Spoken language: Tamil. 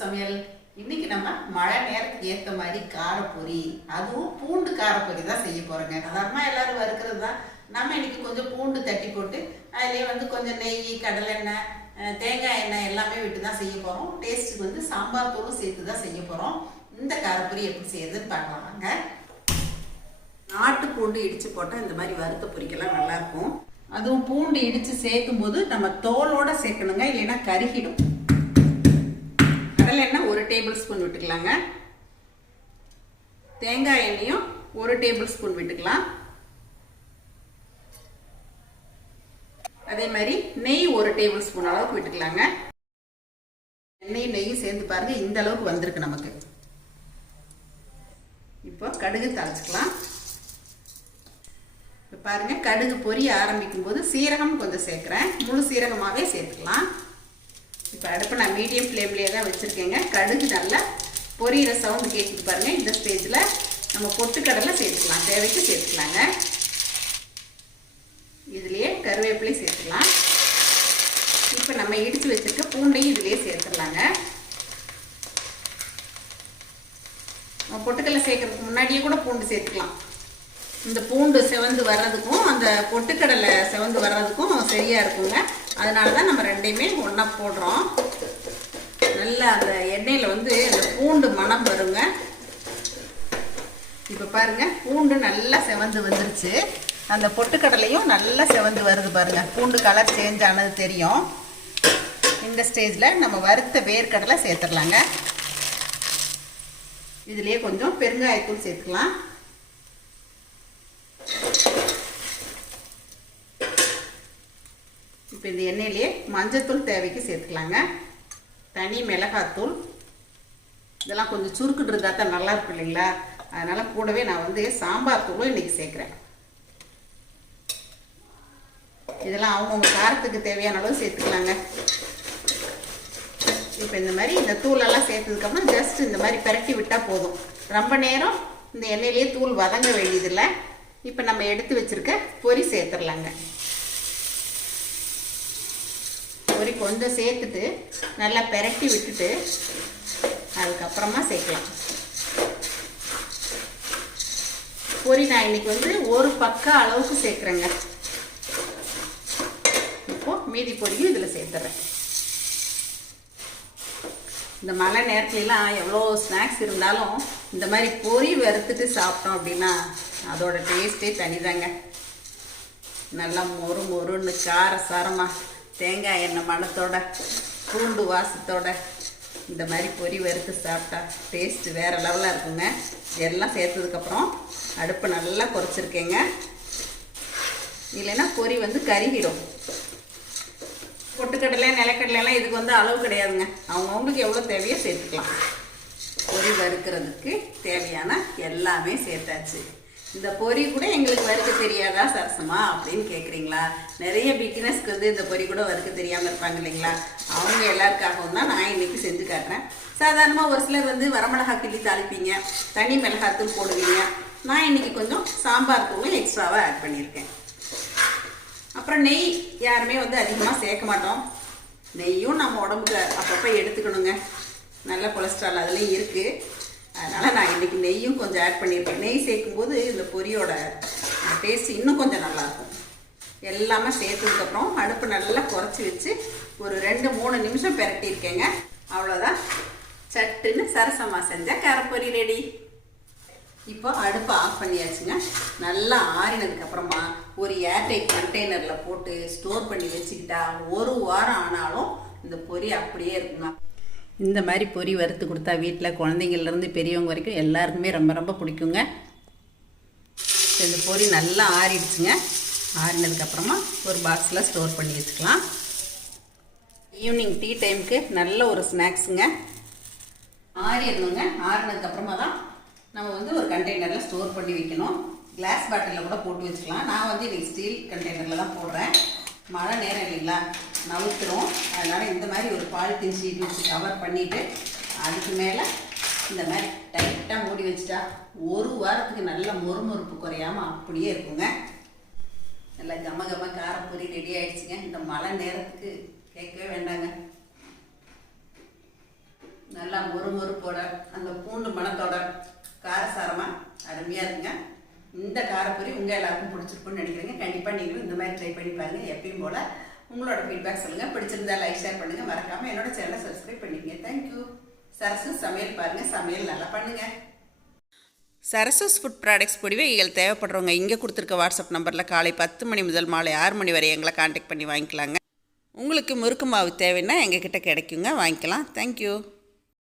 சமையல். இன்னைக்கு நம்ம மழை நேரத்துக்கு ஏத்த மாதிரி காரப்பொரி அதுவும் பூண்டு காரப்பொரி தான் செய்ய போறோங்க. சாதாரணமா எல்லாரும் வறுக்கிறது? தான் நம்ம இன்னைக்கு கொஞ்சம் பூண்டு தட்டி போட்டு அதுலயே வந்து கொஞ்சம் நெய் கடலெண்ணெய் தேங்காய் எண்ணெய் எல்லாமே விட்டு தான் செய்ய போறோம். டேஸ்ட்டுக்கு வந்து சாம்பார் தூளும் சேர்த்து தான் செய்ய போறோம். இந்த காரப்பொரி எப்படி செய்யறதுன்னு பார்க்கலாம் வாங்க. நாட்டு பூண்டு இடிச்சு போட்டால் இந்த மாதிரி வறுத்த பொரிக்கெல்லாம் நல்லா இருக்கும். அதுவும் பூண்டு இடிச்சு சேர்க்கும் போது நம்ம தோலோட சேர்க்கணுங்க இல்லைன்னா கருகிடும். டேபிள் ஸ்பூன் விட்டுக்கலாங்க. தேங்காய் எண்ணெயும் ஒரு டேபிள் ஸ்பூன் விட்டுக்கலாம். அதே மாதிரி நெய் ஒரு டேபிள் ஸ்பூன் அளவுக்கு விட்டுக்கலாங்க. எண்ணெயும் நெய்யும் சேர்ந்து பாருங்க இந்த அளவுக்கு வந்திருக்கு நமக்கு. இப்போ கடுகு தாளிச்சுக்கலாம். இப்போ பாருங்க கடுகு பொரிய ஆரம்பிக்கும் போது சீரகம் கொஞ்சம் சேர்க்குறேன். முழு சீரகமாகவே சேர்த்துக்கலாம். இப்போ அடுப்பை நான் மீடியம் ஃப்ளேம்லேயே தான் வச்சுருக்கேங்க. கடுகு நல்லா பொரியிற சவுண்டு கேட்குது பாருங்க. இந்த ஸ்டேஜில் நம்ம பொட்டுக்கடலை சேர்த்துக்கலாம். தேவைக்கு சேர்த்துக்கலாங்க. இதுலேயே கருவேப்பிலையும் சேர்த்துக்கலாம். இப்போ நம்ம இடித்து வச்சுருக்க பூண்டையும் இதுலேயே சேர்த்துடலாங்க. நம்ம பொட்டுக்கடலை சேர்க்கறதுக்கு முன்னாடியே கூட பூண்டு சேர்த்துக்கலாம். இந்த பூண்டு செவந்து வர்றதுக்கும் அந்த பொட்டுக்கடலை செவந்து வர்றதுக்கும் சரியாக இருக்குங்க. அதனால தான் நம்ம ரெண்டையுமே ஒன்றா போடுறோம். நல்லா அந்த எண்ணெயில் வந்து அந்த பூண்டு மணம் வருங்க. இப்போ பாருங்கள் பூண்டு நல்லா செவந்து வந்துருச்சு. அந்த பொட்டுக்கடலையும் நல்லா செவந்து வருது பாருங்கள் பூண்டு கலர் சேஞ்ச் ஆனது தெரியும். இந்த ஸ்டேஜில் நம்ம வறுத்த வேர்க்கடலை சேர்த்துடலாங்க. இதுலேயே கொஞ்சம் பெருங்காயத்தூள் சேர்த்துக்கலாம். இப்போ இந்த எண்ணெயிலேயே மஞ்சத்தூள் தேவைக்கு சேர்த்துக்கலாங்க. தனி மிளகாத்தூள். இதெல்லாம் கொஞ்சம் சுருக்குட்டு இருந்தால் தான் நல்லா இருக்கும் இல்லைங்களா? அதனால் கூடவே நான் வந்து சாம்பார் தூளும் இன்றைக்கி சேர்க்குறேன். இதெல்லாம் அவங்கவுங்க காரத்துக்கு தேவையான அளவு சேர்த்துக்கலாங்க. இப்போ இந்த மாதிரி இந்த தூளெல்லாம் சேர்த்ததுக்கப்புறம் ஜஸ்ட் இந்த மாதிரி பிரட்டி விட்டால் போதும். ரொம்ப நேரம் இந்த எண்ணெயிலேயே தூள் வதங்க வேண்டியதில்லை. இப்போ நம்ம எடுத்து வச்சிருக்க பொரி சேர்த்துடலாங்க. வரி கொஞ்சம் சேர்த்துட்டு நல்லா பிரட்டி விட்டுட்டு அதுக்கப்புறமா சேர்க்கலாம். பொரி நான் இன்னைக்கு வந்து ஒரு பக்கம் அளவுக்கு சேர்க்குறேங்க. இப்போ மீதி பொரியும் இதில் சேர்த்துறேன். இந்த மழை நேரத்துலலாம் எவ்வளோ ஸ்நாக்ஸ் இருந்தாலும் இந்த மாதிரி பொரி வறுத்துட்டு சாப்பிட்டோம் அப்படின்னா அதோட டேஸ்ட்டே தனிதாங்க. நல்லா மொறு மொறுன்னு கார சாரமாக தேங்காய் எண்ணெய் மணத்தோட பூண்டு வாசத்தோட இந்த மாதிரி பொரி வறுத்து சாப்பிட்டா டேஸ்ட்டு வேறு லெவலாக இருக்குங்க. எல்லாம் சேர்த்ததுக்கப்புறம் அடுப்பை நல்லா குறைச்சிருக்கேங்க. இல்லைன்னா பொரி வந்து கருகிடும். பொட்டுக்கடலை நிலக்கடலைலாம் இதுக்கு வந்து அளவு கிடையாதுங்க. அவங்கவுங்களுக்கு எவ்வளோ தேவையோ சேர்த்துக்கலாம். பொரி வறுக்கிறதுக்கு தேவையான எல்லாமே சேர்த்தாச்சு. இந்த பொரி கூட எங்களுக்கு வறுக்க தெரியாதா சரசமா அப்படின்னு கேட்குறீங்களா நிறைய பிகினஸ்க்கு வந்து இந்த பொரி கூட வறுக்க தெரியாமல் இருப்பாங்க இல்லைங்களா? அவங்க எல்லாருக்காகவும் தான் நான் இன்னைக்கு செஞ்சு காட்டுறேன். சாதாரணமாக ஒரு சிலர் வந்து வரமிளகா கிள்ளி தாளிப்பீங்க தனி மிளகாத்தூள் போடுவீங்க. நான் இன்னைக்கு கொஞ்சம் சாம்பார் தூளும் எக்ஸ்ட்ராவாக ஆட் பண்ணியிருக்கேன். அப்புறம் நெய் யாருமே வந்து அதிகமாக சேர்க்க மாட்டோம். நெய்யும் நம்ம உடம்புக்கு அப்பப்போ எடுத்துக்கணுங்க. நல்ல கொலஸ்ட்ரால் அதுலேயும் இருக்குது அதனால் நான் இன்றைக்கி நெய்யும் கொஞ்சம் ஆட் பண்ணியிருக்கேன் நெய் சேர்க்கும்போது இந்த பொரியோட டேஸ்ட் இன்னும் கொஞ்சம் நல்லாயிருக்கும். எல்லாமே சேர்த்ததுக்கப்புறம் அடுப்பு நல்லா குறைச்சி வச்சு ஒரு ரெண்டு மூணு நிமிஷம் பிரட்டியிருக்கேங்க. அவ்வளோதான் சட்டுன்னு சரசமாக செஞ்சேன் காரப்பொரி ரெடி இப்போ அடுப்பை ஆஃப் பண்ணியாச்சுங்க. நல்லா ஆறினதுக்கப்புறமா ஒரு ஏர்டைட் கண்டெய்னரில் போட்டு ஸ்டோர் பண்ணி வச்சுக்கிட்டா ஒரு வாரம் ஆனாலும் இந்த பொரி அப்படியே இருக்குங்க. இந்த மாதிரி பொரி வறுத்து கொடுத்தா வீட்டில் குழந்தைங்கள்லேருந்து பெரியவங்க வரைக்கும் எல்லாருக்குமே ரொம்ப ரொம்ப பிடிக்குங்க. இந்த பொரி நல்லா ஆறிடுச்சுங்க. ஆறினதுக்கப்புறமா ஒரு பாக்ஸில் ஸ்டோர் பண்ணி வச்சுக்கலாம். ஈவினிங் டீ டைமுக்கு நல்ல ஒரு ஸ்நாக்ஸுங்க ஆறிடணுங்க. ஆறினதுக்கப்புறமா தான் நம்ம வந்து ஒரு கண்டெய்னரில் ஸ்டோர் பண்ணி வைக்கணும். கிளாஸ் பாட்டிலில் கூட போட்டு வச்சுக்கலாம். நான் வந்து இன்றைக்கி ஸ்டீல் கண்டெய்னரில் தான் போடுறேன். மழை நேரம் இல்லைங்களா? நவுத்துரும். அதனால் இந்த மாதிரி ஒரு பாலித்தீன் ஷீட் வச்சு கவர் பண்ணிவிட்டு அதுக்கு மேலே இந்த மாதிரி டைட்டாக மூடி வச்சுட்டா ஒரு வாரத்துக்கு நல்ல மொறுமொறுப்பு குறையாமல் அப்படியே இருக்குங்க. நல்லா கம கம காரப்பொரி ரெடி ஆகிடுச்சுங்க இந்த மழை நேரத்துக்கு கேட்கவே வேண்டாங்க. நல்லா மொறு மொறுப்போட அந்த பூண்டு மணத்தோட காரசாரமாக அருமையாக இருக்குங்க. இந்த காரப்பொரி உங்கள் எல்லாருக்கும் பிடிச்சிருக்குன்னு நினைக்கிறேங்க. கண்டிப்பாக நீங்களும் இந்த மாதிரி ட்ரை பண்ணி பாருங்கள் எப்பயும் போல் உங்களோட ஃபீட்பேக் சொல்லுங்கள் பிடிச்சிருந்தா லைக் ஷேர் பண்ணுங்கள் மறக்காமல் என்னோட சேனலை சப்ஸ்கிரைப் பண்ணிக்கங்க. தேங்க்யூ சரசு சமையல் பாருங்கள் சமையல் நல்லா பண்ணுங்கள் சரசஸ் ஃபுட் ப்ராடக்ட்ஸ் பொடிவைகள் தேவைப்படுறவங்க இங்கே கொடுத்துருக்க வாட்ஸ்அப் நம்பரில் காலை பத்து மணி முதல் மாலை ஆறு மணி வரை எங்களை காண்டாக்ட் பண்ணி வாங்கிக்கலாங்க. உங்களுக்கு முறுக்கு மாவு தேவைன்னா எங்ககிட்ட கிடைக்குங்க. வாங்கிக்கலாம். தேங்க்யூ